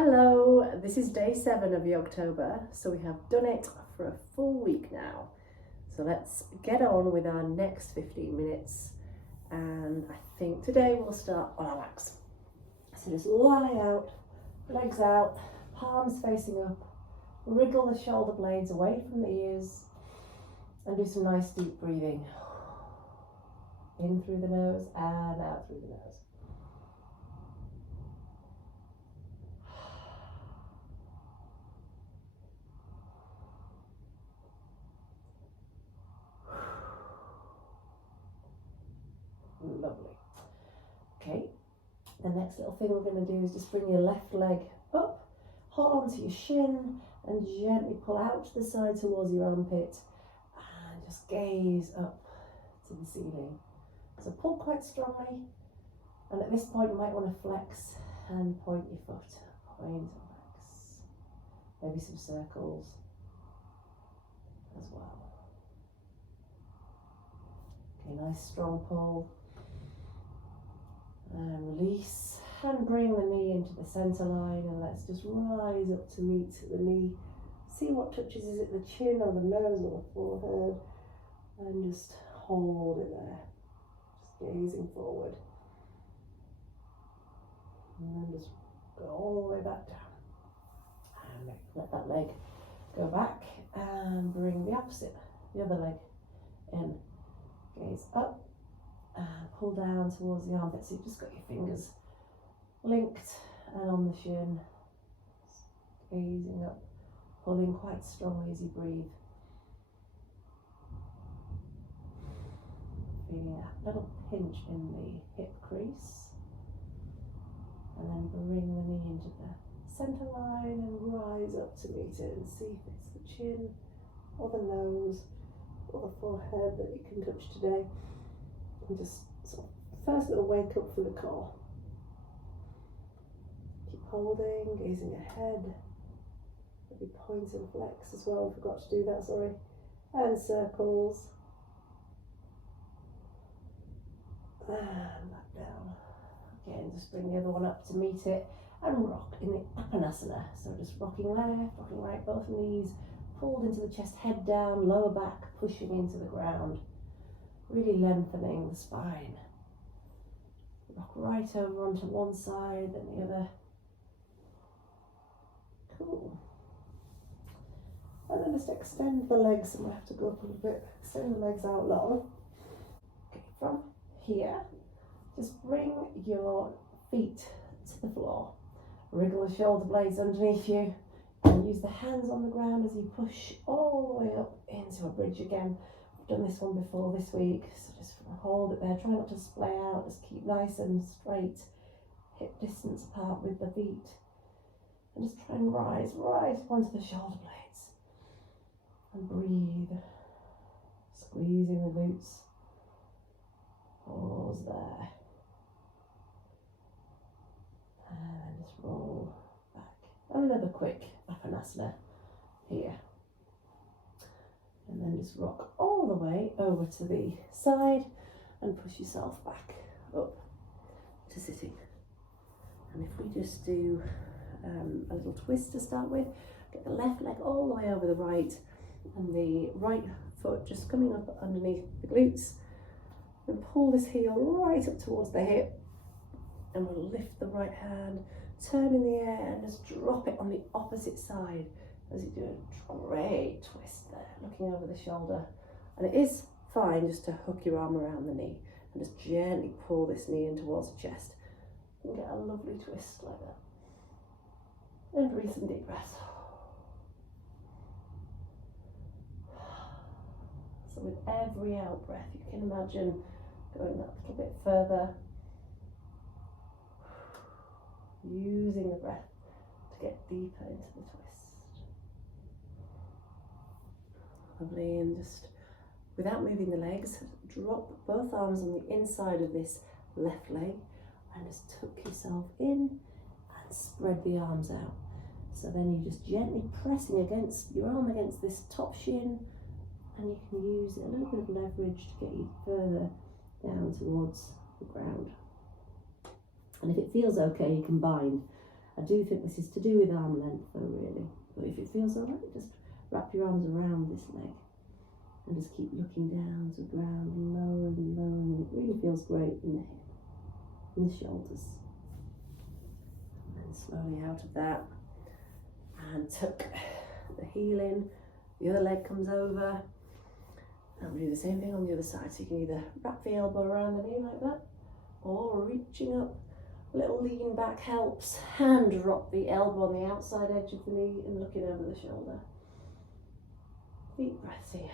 Hello, this is day 7 of Yogtober, so we have done it for a full week now. So let's get on with our next 15 minutes, and I think today we'll start on our backs. So just lie out, legs out, palms facing up, wriggle the shoulder blades away from the ears, and do some nice deep breathing. In through the nose and out through the nose. Lovely. Okay, the next little thing we're going to do is just bring your left leg up, hold on to your shin and gently pull out to the side towards your armpit and just gaze up to the ceiling. So pull quite strongly, and at this point you might want to flex and point your foot. Point and flex. Maybe some circles as well. Okay, nice strong pull. And release, and bring the knee into the centre line, and let's just rise up to meet the knee. See what touches, is it the chin or the nose or the forehead, and just hold it there, just gazing forward. And then just go all the way back down. And let that leg go back, and bring the opposite, the other leg in. Gaze up. And pull down towards the armpit, so you've just got your fingers linked and on the shin. Just gazing up, pulling quite strongly as you breathe. Feeling a little pinch in the hip crease. And then bring the knee into the centre line and rise up to meet it, and see if it's the chin or the nose or the forehead that you can touch today. And just sort of first little wake up for the core. Keep holding, gazing ahead. Maybe point and flex as well, forgot to do that, sorry. And circles. And back down. Again, just bring the other one up to meet it and rock in the Apanasana. So just rocking left, rocking right, both knees pulled into the chest, head down, lower back pushing into the ground. Really lengthening the spine. Rock right over onto one side, then the other. Cool. And then just extend the legs, and we'll have to go up a little bit. Extend the legs out long. Okay, from here, just bring your feet to the floor. Wriggle the shoulder blades underneath you, and use the hands on the ground as you push all the way up into a bridge again. Done this one before this week, so just hold it there, try not to splay out, just keep nice and straight, hip distance apart with the feet, and just try and rise onto the shoulder blades, and breathe, squeezing the glutes, pause there, and then just roll back, and another quick Apanasana here. And then just rock all the way over to the side and push yourself back up to sitting. And if we just do a little twist to start with, get the left leg all the way over the right, and the right foot just coming up underneath the glutes, and pull this heel right up towards the hip, and we'll lift the right hand, turn in the air, and just drop it on the opposite side as you do a great twist there, looking over the shoulder. And it is fine just to hook your arm around the knee and just gently pull this knee in towards the chest. You can get a lovely twist like that. And breathe some deep breaths. So with every out breath, you can imagine going that little bit further, using the breath to get deeper into the twist. Lovely, and just without moving the legs, drop both arms on the inside of this left leg and just tuck yourself in and spread the arms out. So then you're just gently pressing against your arm against this top shin, and you can use a little bit of leverage to get you further down towards the ground. And if it feels okay, you can bind I do think this is to do with arm length though, really. But if it feels alright, just wrap your arms around this leg and just keep looking down to the ground, lowering and lowering. It really feels great in the hip, in the shoulders. And then slowly out of that, and tuck the heel in. The other leg comes over. And we do the same thing on the other side. So you can either wrap the elbow around the knee like that, or reaching up, a little lean back helps, and drop the elbow on the outside edge of the knee and looking over the shoulder. Deep breaths here.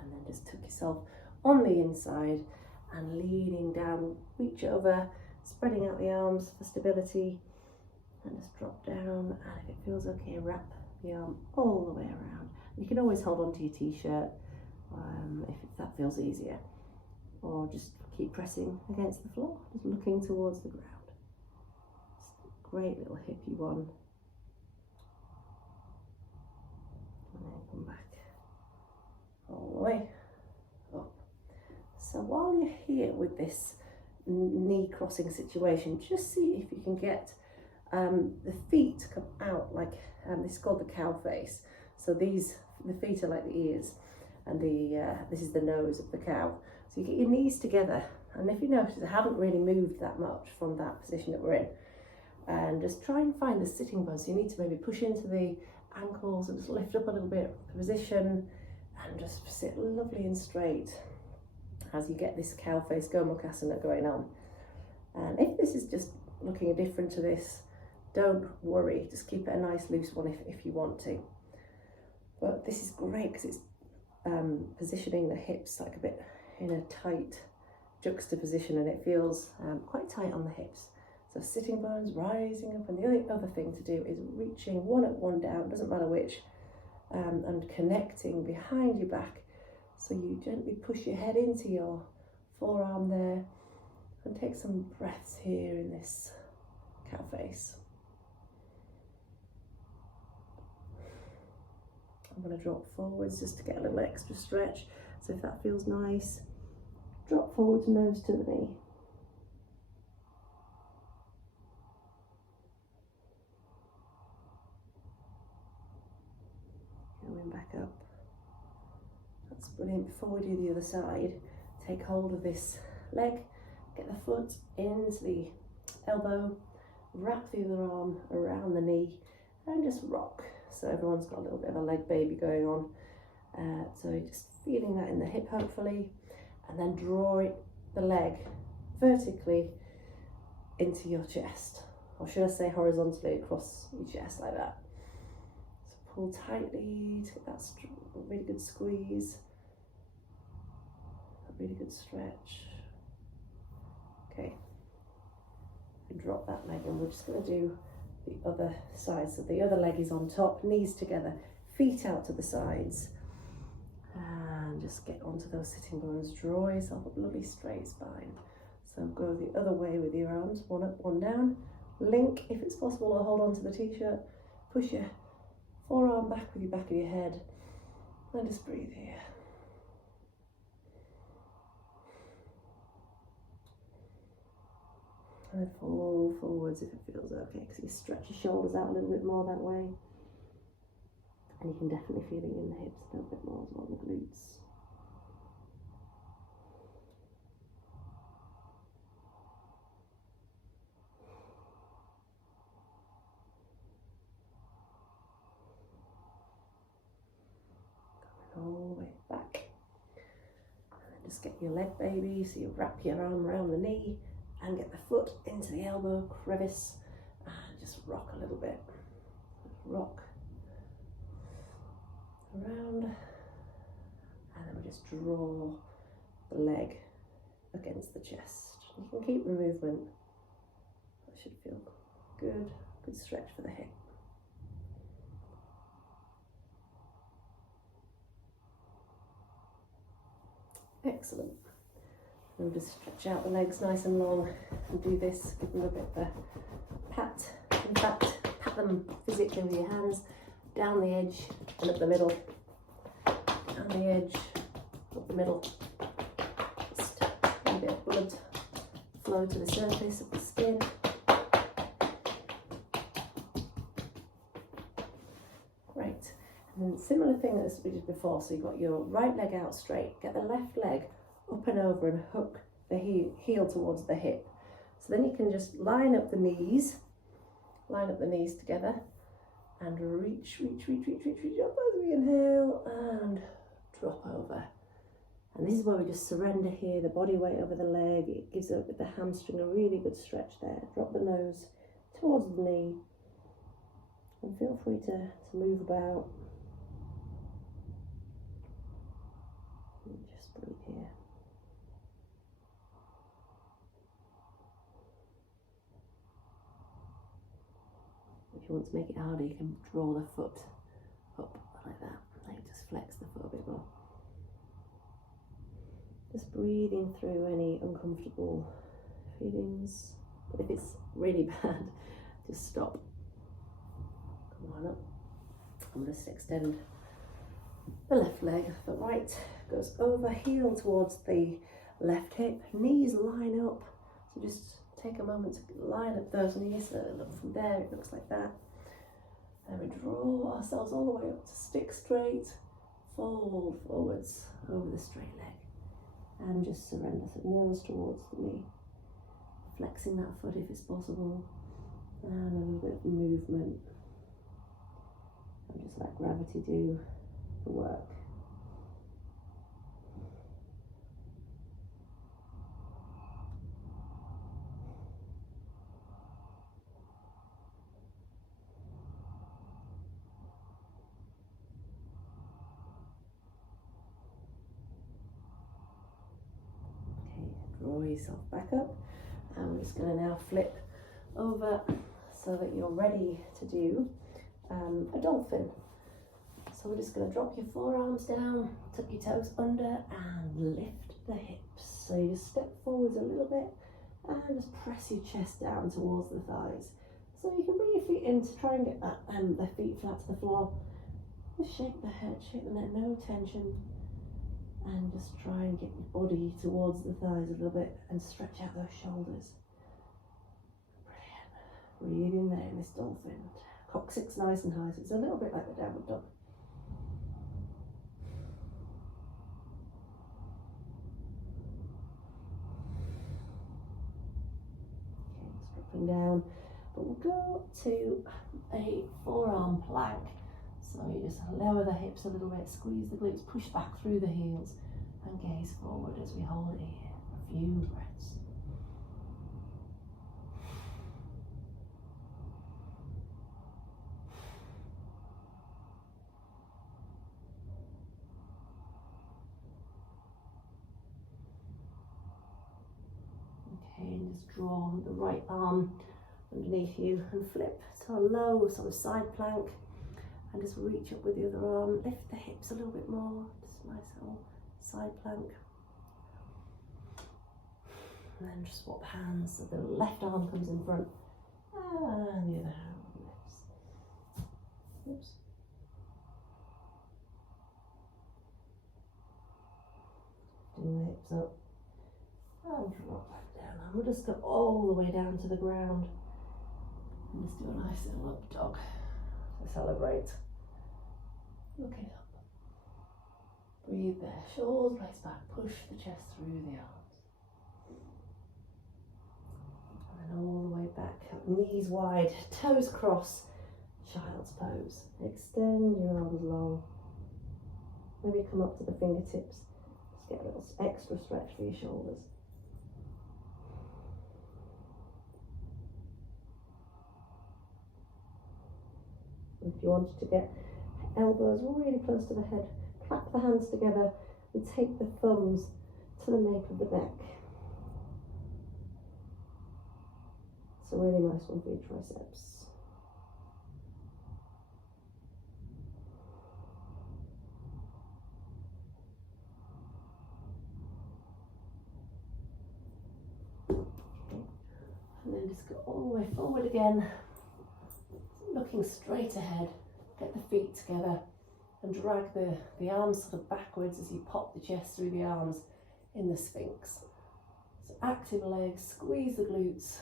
And then just tuck yourself on the inside and leaning down, reach over, spreading out the arms for stability, and just drop down. And if it feels okay, wrap the arm all the way around. You can always hold on to your t-shirt if that feels easier, or just keep pressing against the floor, just looking towards the ground. Just a great little hippie one. And then come back all the way up. So while you're here with this knee crossing situation, just see if you can get the feet to come out like this is called the cow face. So the feet are like the ears, and this is the nose of the cow. So you get your knees together, and if you notice, I haven't really moved that much from that position that we're in. And just try and find the sitting bone. So you need to maybe push into the ankles and just lift up a little bit the position, and just sit lovely and straight as you get this cow face Gomukhasana going on. And if this is just looking different to this, don't worry, just keep it a nice loose one if you want to. But this is great because it's positioning the hips like a bit in a tight juxtaposition, and it feels quite tight on the hips. So sitting bones rising up, and the only other thing to do is reaching one up, one down, doesn't matter which, and connecting behind your back. So you gently push your head into your forearm there, and take some breaths here in this cow face. I'm going to drop forwards just to get a little extra stretch. So if that feels nice, drop forwards, nose to the knee. Going back up. That's brilliant. Before we do the other side, take hold of this leg, get the foot into the elbow, wrap the other arm around the knee, and just rock. So everyone's got a little bit of a leg baby going on. So just feeling that in the hip hopefully, and then draw the leg vertically into your chest, or should I say horizontally across your chest like that. So pull tightly to get that really good squeeze, a really good stretch. Okay, and drop that leg, and we're just going to do the other side. So the other leg is on top, knees together, feet out to the sides, and just get onto those sitting bones. Draw yourself up, lovely straight spine. So go the other way with your arms, one up, one down. Link if it's possible, or hold on to the t-shirt. Push your forearm back with your back of your head, and just breathe here. And fall forwards if it feels okay, because you stretch your shoulders out a little bit more that way. And you can definitely feel it in the hips a little bit more as well, the glutes. Going all the way back. And then just get your leg baby, so you wrap your arm around the knee, and get the foot into the elbow crevice, and just rock a little bit. Rock around, and then we just draw the leg against the chest. You can keep the movement. That should feel good. Good stretch for the hip. Excellent. We'll just stretch out the legs nice and long and do this, give them a bit of a pat. In fact, pat them physically with your hands down the edge and up the middle, down the edge, up the middle. Just a bit of blood flow to the surface of the skin. Great. And similar thing as we did before, so you've got your right leg out straight, get the left leg up and over and hook the heel towards the hip. So then you can just line up the knees together and reach up as we inhale and drop over. And this is where we just surrender here, the body weight over the leg. It gives the hamstring a really good stretch there. Drop the nose towards the knee and feel free to move about. And just breathe here. If you want to make it harder, you can draw the foot up like that. Like just flex the foot a bit more. Just breathing through any uncomfortable feelings. But if it's really bad, just stop. Come on up. I'm just extend the left leg. The right goes over, heel towards the left hip. Knees line up. So just take a moment to line up those knees. So look from there, it looks like that. And we draw ourselves all the way up to stick straight. Fold forwards over the straight leg. And just surrender, so nose towards the knee. Flexing that foot if it's possible. And a little bit of movement. And just let gravity do the work. Draw yourself back up, and we're just going to now flip over so that you're ready to do a dolphin. So we're just going to drop your forearms down, tuck your toes under and lift the hips. So you just step forwards a little bit and just press your chest down towards the thighs. So you can bring your feet in to try and get that the feet flat to the floor. Just shake the head, shake the neck, no tension. And just try and get your body towards the thighs a little bit and stretch out those shoulders. Brilliant. Breathe in there in this dolphin. Coccyx nice and high, so it's a little bit like the downward dog. Okay, just dropping down. But we'll go to a forearm plank. So you just lower the hips a little bit, squeeze the glutes, push back through the heels and gaze forward as we hold it here for a few breaths. Okay, and just draw the right arm underneath you and flip to a low sort of side plank. And just reach up with the other arm, lift the hips a little bit more, just a nice little side plank. And then just swap hands, so the left arm comes in front, and the other hand lifts. Oops. Lifting the hips up, and drop back down. And we'll just go all the way down to the ground, and just do a nice little up dog. To celebrate. Looking up. Breathe there. Shoulders blades back. Push the chest through the arms. And then all the way back. Knees wide. Toes cross. Child's pose. Extend your arms long. Maybe come up to the fingertips. Just get a little extra stretch for your shoulders. If you wanted to get elbows really close to the head, clap the hands together and take the thumbs to the nape of the neck. It's a really nice one for your triceps. Okay. And then just go all the way forward again. Looking straight ahead, Get the feet together and drag the arms sort of backwards as you pop the chest through the arms in the Sphinx. So active legs, squeeze the glutes,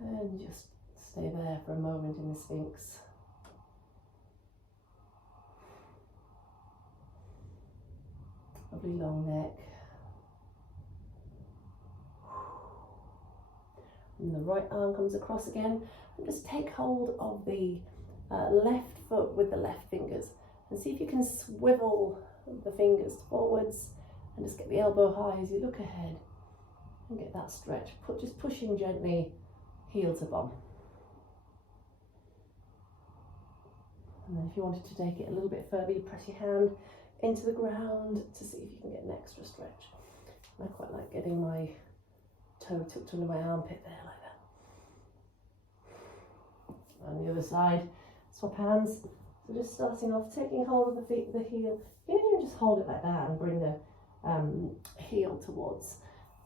and just stay there for a moment in the Sphinx. Lovely long neck. And the right arm comes across again, and just take hold of the left foot with the left fingers, and see if you can swivel the fingers forwards and just get the elbow high as you look ahead and get that stretch. Just pushing gently, heel to bum. And then if you wanted to take it a little bit further, you press your hand into the ground to see if you can get an extra stretch. I quite like getting my toe tucked under my armpit there like that. On the other side, swap hands. So just starting off, taking hold of the feet, the heel. You can even just hold it like that and bring the heel towards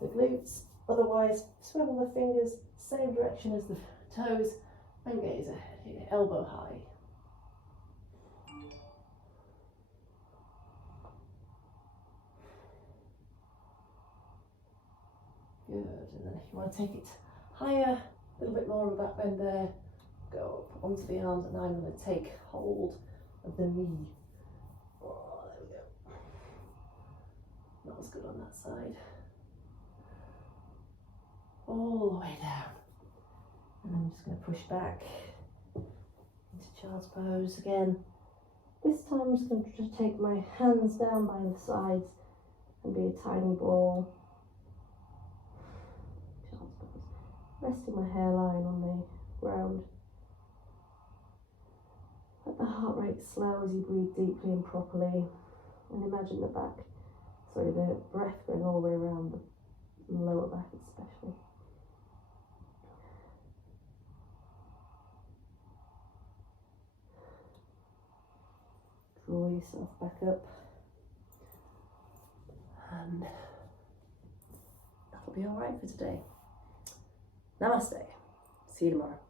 the glutes. Otherwise, swivel the fingers, same direction as the toes, and gaze ahead here, elbow high. Good, and then if you want to take it higher, a little bit more of a back bend there, go up onto the arms, and I'm going to take hold of the knee. Oh, there we go. Not as good on that side. All the way down. And I'm just going to push back into child's pose again. This time I'm just going to take my hands down by the sides and be a tiny ball. Child's pose. Resting my hairline on the ground. Let the heart rate slow as you breathe deeply and properly, and imagine the breath going all the way around the lower back especially. Draw yourself back up, and that'll be all right for today. Namaste. See you tomorrow.